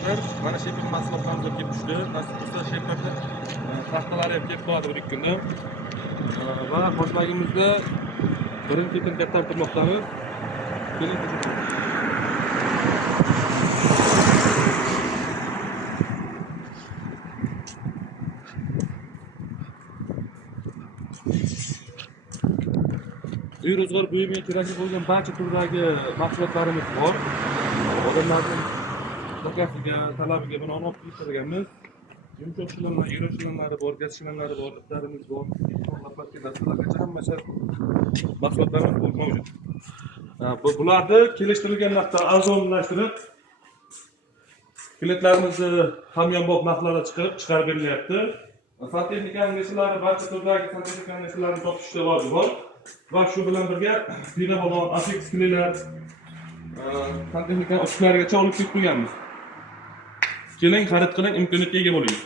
hurmatlar, mana sheping mahsulotlarimiz kelib tushdi. Nasib bo'lsa sheplarni taxtalari ham kelib qoladi bir ikki kunda. Va boshligimizda birin-ketin katta turmoqdamiz. Keling. Uy ro'zg'or buyumga kerakli bo'lgan barcha turdagi mahsulotlarimiz bor. Odamlarning zakasiga, talabiga binoan olib keltirganmiz. Yumshoq shilinma, yurish shilinmalari bor, gaz shilinmalari bor, iplarimiz bor. Lapatga narsalargacha hamma mahsulotlarimiz bor mavjud. Bularni kelishtirilgan narxda arzonlashtirib, klientlarimizni hamyonbop narxlarda chiqarib berilyapti. Santexnikaning narxlari barcha turdagi santexnikaning narxlarini topishda iloji bor. Va shu bilan birga Pinabalon, AFX klientlar santexnika ustlarigacha olib kelib qo'yganmiz. Keling, xarid qiling, imkoniyatga ega bo'ling.